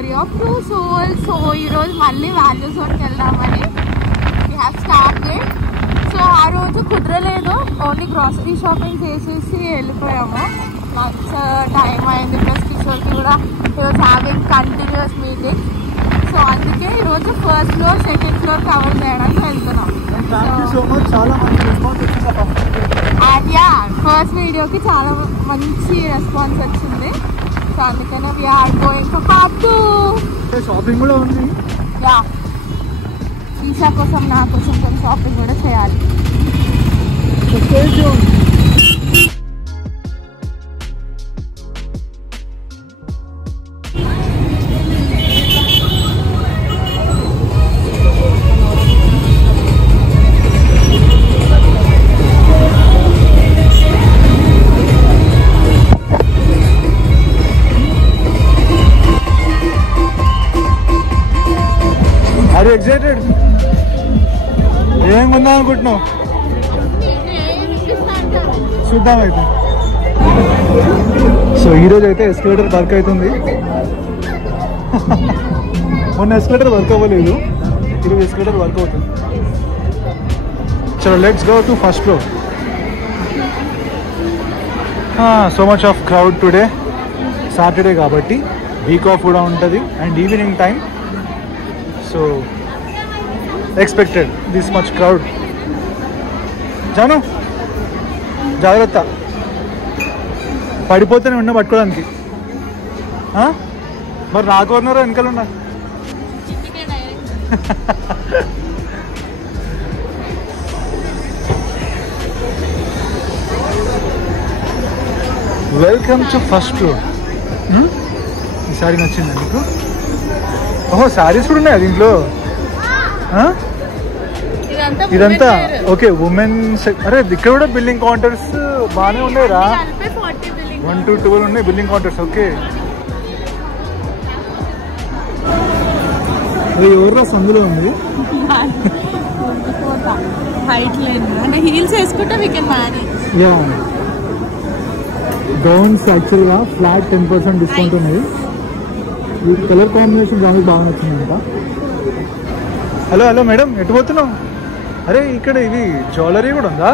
Story of two souls. So ఈరోజు మళ్ళీ value జోన్కి వెళ్దామని వీ హ్యావ్ స్టార్టెడ్. సో ఆ రోజు కుదరలేదు, ఓన్లీ గ్రాసరీ షాపింగ్ చేసేసి వెళ్ళిపోయాము. లంచ్ టైం అయింది, ప్లస్ కిషోర్కి కూడా ఈరోజు హ్యావింగ్ కంటిన్యూస్ మీటింగ్. సో అందుకే ఈరోజు first floor second floor cover చేయడానికి వెళ్తున్నాం. అండ్ యా, ఫస్ట్ వీడియోకి చాలా మంచి రెస్పాన్స్ వచ్చింది. సో అందుకనే we are going for part 2. Shopping కూడా ఉంది. యా, ఈషా కోసం నా కోసం కొన్ని షాపింగ్ కూడా చేయాలి. ఎక్సైటెడ్ ఏం కొందాం అనుకుంటున్నావు? చూద్దాం అయితే. సో ఈరోజు అయితే ఎస్కలేటర్ వర్క్ అవుతుంది. మొన్న ఎస్కలేటర్ వర్క్ అవ్వలేదు, ఈరోజు ఎస్కలేటర్ వర్క్ అవుతుంది. చలో let's go to first floor. So much of crowd today, Saturday కాబట్టి వీక్ ఆఫ్ కూడా ఉంటుంది and evening time. So expected this much crowd. Janu జాగ్రత్త, పడిపోతేనే ఉన్నా పట్టుకోవడానికి. మరి నా కార్నర్ వెనకాల ఉన్నా. Welcome to first floor. ఈ సారీ నచ్చిందా మీకు? ఓహో, శారీస్ కూడా ఉన్నాయి దీంట్లో. ఇదంతా ఓకే ఉమెన్. అరే ఇక్కడ కూడా బిల్డింగ్ కౌంటర్స్ బాగానే ఉన్నాయిరా. 1 to 12 ఉన్నాయి బిల్డింగ్ కౌంటర్స్. ఓకే, ఎవరు సందులో ఉంది? గౌన్స్ యాక్చువల్గా ఫ్లాట్ 10% డిస్కౌంట్ ఉన్నాయి. ఈ కలర్ కాంబినేషన్ దానికి బాగా నచ్చిందంట. హలో హలో మేడం, ఎటు పోతున్నావు? అరే ఇక్కడ ఇది జ్యువెలరీ కూడా ఉందా?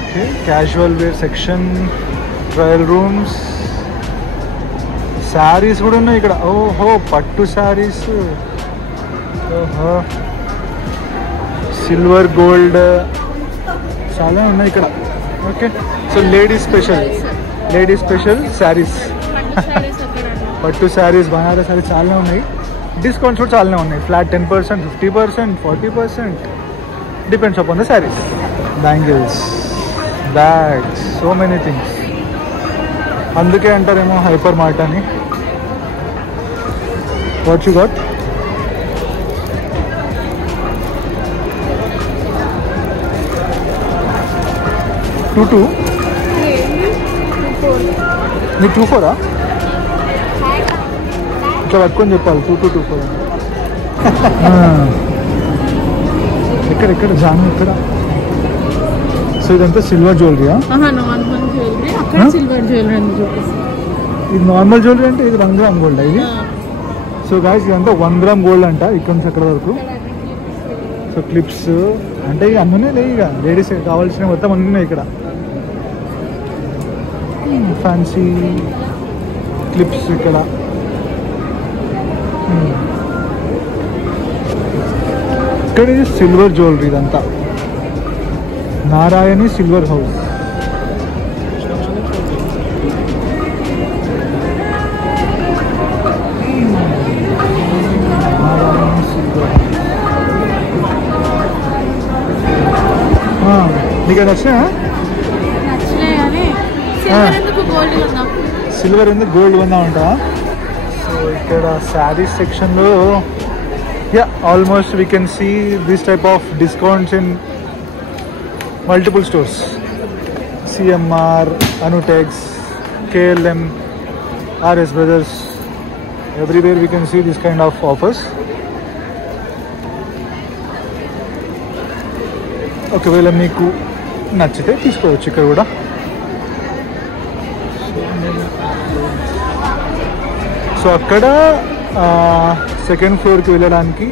Okay, casual wear section, trial rooms, saris కూడా ఉన్నాయి ఇక్కడ. ఓహో, పట్టు శారీస్, ఓహో, సిల్వర్ గోల్డ్ చాలా ఉన్నాయి ఇక్కడ. Okay, so ladies special saris, పట్టు శారీస్, బనారస్ శారీస్ చాలా ఉన్నాయి. డిస్కౌంట్స్ కూడా చాలానే ఉన్నాయి. Flat 10%, 50%, 40%, depends upon the saris. Bangles, bags, so many things. అందుకే అంటారేమో హైపర్ మార్ట్ అని. What you got? టూ నీ 24 ఇట్లా పట్టుకొని చెప్పాలి. 2224. ఎక్కడ జాను ఇక్కడ? సో ఇదంతా సిల్వర్ జ్యువెలరీయా? ఇది నార్మల్ జ్యువెలరీ అంటే ఇది 1 గ్రామ్ గోల్డ్ ఇది. సో గాయస్ ఇదంతా 1 గ్రామ్ గోల్డ్ అంట, ఇక్కడ నుంచి అక్కడ వరకు. సో క్లిప్స్ అంటే ఇక అన్నీ లేవు, ఇక లేడీస్ కావాల్సినవి మొత్తం అన్నీ ఉన్నాయి ఇక్కడ. ఫ్యాన్సీ క్లిప్స్ ఇక్కడ. ఇక్కడ ఇది సిల్వర్ జ్యువెలరీ, ఇదంతా నారాయణి సిల్వర్ హౌస్. నీకు నచ్చినా? సిల్వర్ ఎందుకు గోల్డ్ కొందామంట. సో ఇక్కడ శారీస్ సెక్షన్లో almost we can see this type of discounts in multiple stores. CMR, Anutex, KLM, RS Brothers, everywhere we can see this kind of offers. ఒకవేళ మీకు నచ్చితే తీసుకోవచ్చు ఇక్కడ కూడా. సో అక్కడ సెకండ్ ఫ్లోర్కి వెళ్ళడానికి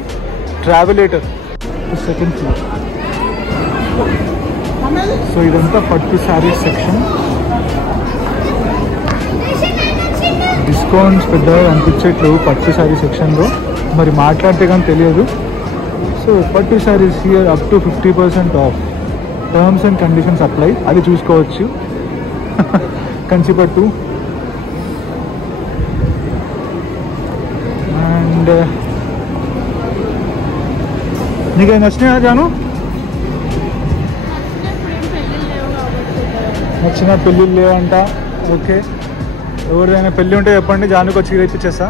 ట్రావెలేటర్ సెకండ్ ఫ్లోర్. సో ఇదంతా పట్టు శారీస్ సెక్షన్. డిస్కౌంట్స్ పెద్దగా అనిపించట్లేవు పట్టు శారీ సెక్షన్లో, మరి మాట్లాడితే కానీ తెలియదు. సో పట్టు saris here up to 50% off, terms and conditions apply, అది చూసుకోవచ్చు. కంచిపట్టు అండ్ నీకు నచ్చినాయా జాను? నచ్చిన పెళ్ళిళ్ళు లేవంట. ఓకే, ఎవరిదైనా పెళ్ళి ఉంటే చెప్పండి, జానుకి వచ్చి ఇప్పించేస్తా.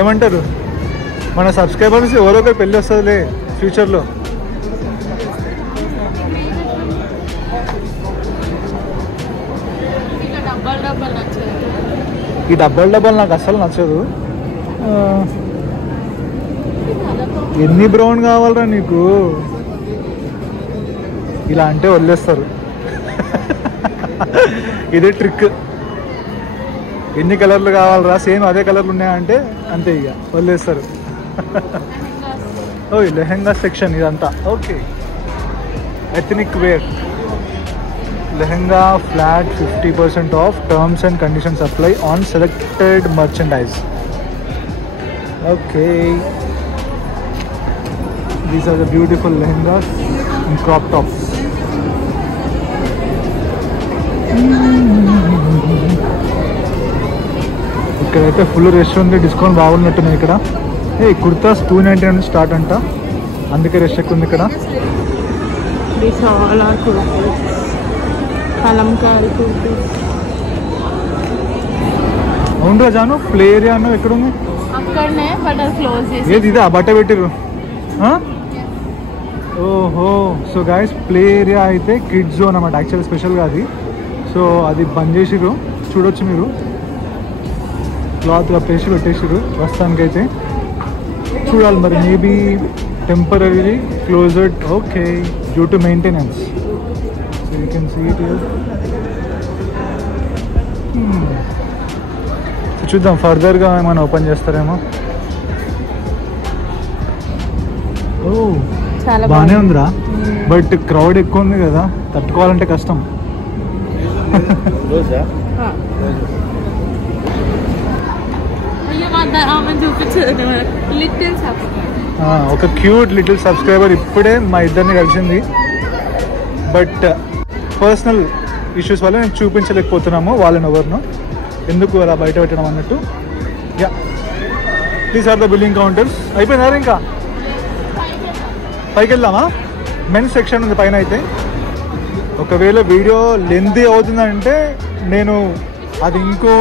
ఏమంటారు మన సబ్స్క్రైబర్స్ ఎవరో ఒకరు పెళ్ళి వస్తుందిలే ఫ్యూచర్లో. ఈ డబ్బల్ నాకు అస్సలు నచ్చదు. ఎన్ని బ్రౌన్ కావాలరా నీకు? ఇలా అంటే వదిలేస్తారు. ఇదే ట్రిక్. ఎన్ని కలర్లు కావాలరా, సేమ్ అదే కలర్లు ఉన్నాయంటే అంతే, ఇక వదిలేస్తారు. ఓ లెహెంగా సెక్షన్ ఇదంతా. Okay, ethnic wear lehenga flat 50% off, terms and conditions apply on selected merchandise. Okay, these are the beautiful lehengas and crop tops. ఇక్కడైతే ఫుల్ రష్ ఉంది, డిస్కౌంట్ బాగున్నట్టున్నాయి ఇక్కడ. కుర్తాస్ 299 స్టార్ట్ అంట, అందుకే రష్ ఎక్కువ ఉంది ఇక్కడ. అవునరా జాను, ప్లే ఏరియా అన్న ఎక్కడ ఉంది? ఏది ఇదా బట్ట పెట్టిర్రు? ఓహో, సో గైస్ ప్లే ఏరియా అయితే కిడ్స్ జోన్ అన్నమాట, యాక్చువల్ స్పెషల్గా అది. సో అది బంద్ చేసిర్రు, చూడొచ్చు మీరు. క్లాత్ కప్పేసి పెట్టేసిర్రు ప్రస్తుతానికైతే. చూడాలి మరి, maybe temporary closed. Okay, due to maintenance. So you can see it here. చూద్దాం ఫర్దర్గా ఏమైనా ఓపెన్ చేస్తారేమో. ఓ బాగానే ఉందిరా, బట్ క్రౌడ్ ఎక్కువ ఉంది కదా, తట్టుకోవాలంటే కష్టం. ఒక క్యూట్ లిటిల్ సబ్స్క్రైబర్ ఇప్పుడే మా ఇద్దరిని కలిసింది, బట్ పర్సనల్ ఇష్యూస్ వల్ల నేను చూపించలేకపోతున్నాము వాళ్ళని ఎవరినో, ఎందుకు అలా బయట పెట్టడం అన్నట్టు. Yeah, these are the billing counters. అయిపోయినారా? ఇంకా పైకి వెళ్దామా? మెన్స్ సెక్షన్ ఉంది పైన. అయితే ఒకవేళ వీడియో లెంతీ అవుతుందంటే నేను అది ఇంకో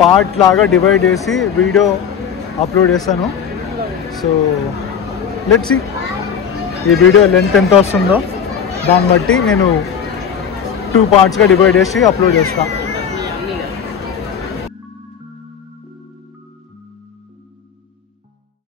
పార్ట్ లాగా డివైడ్ చేసి వీడియో అప్లోడ్ చేస్తాను. సో లెట్స్ సీ ఈ వీడియో లెంత్ ఎంత వస్తుందో దాన్ని బట్టి నేను 2 పార్ట్స్గా డివైడ్ చేసి అప్లోడ్ చేస్తాను.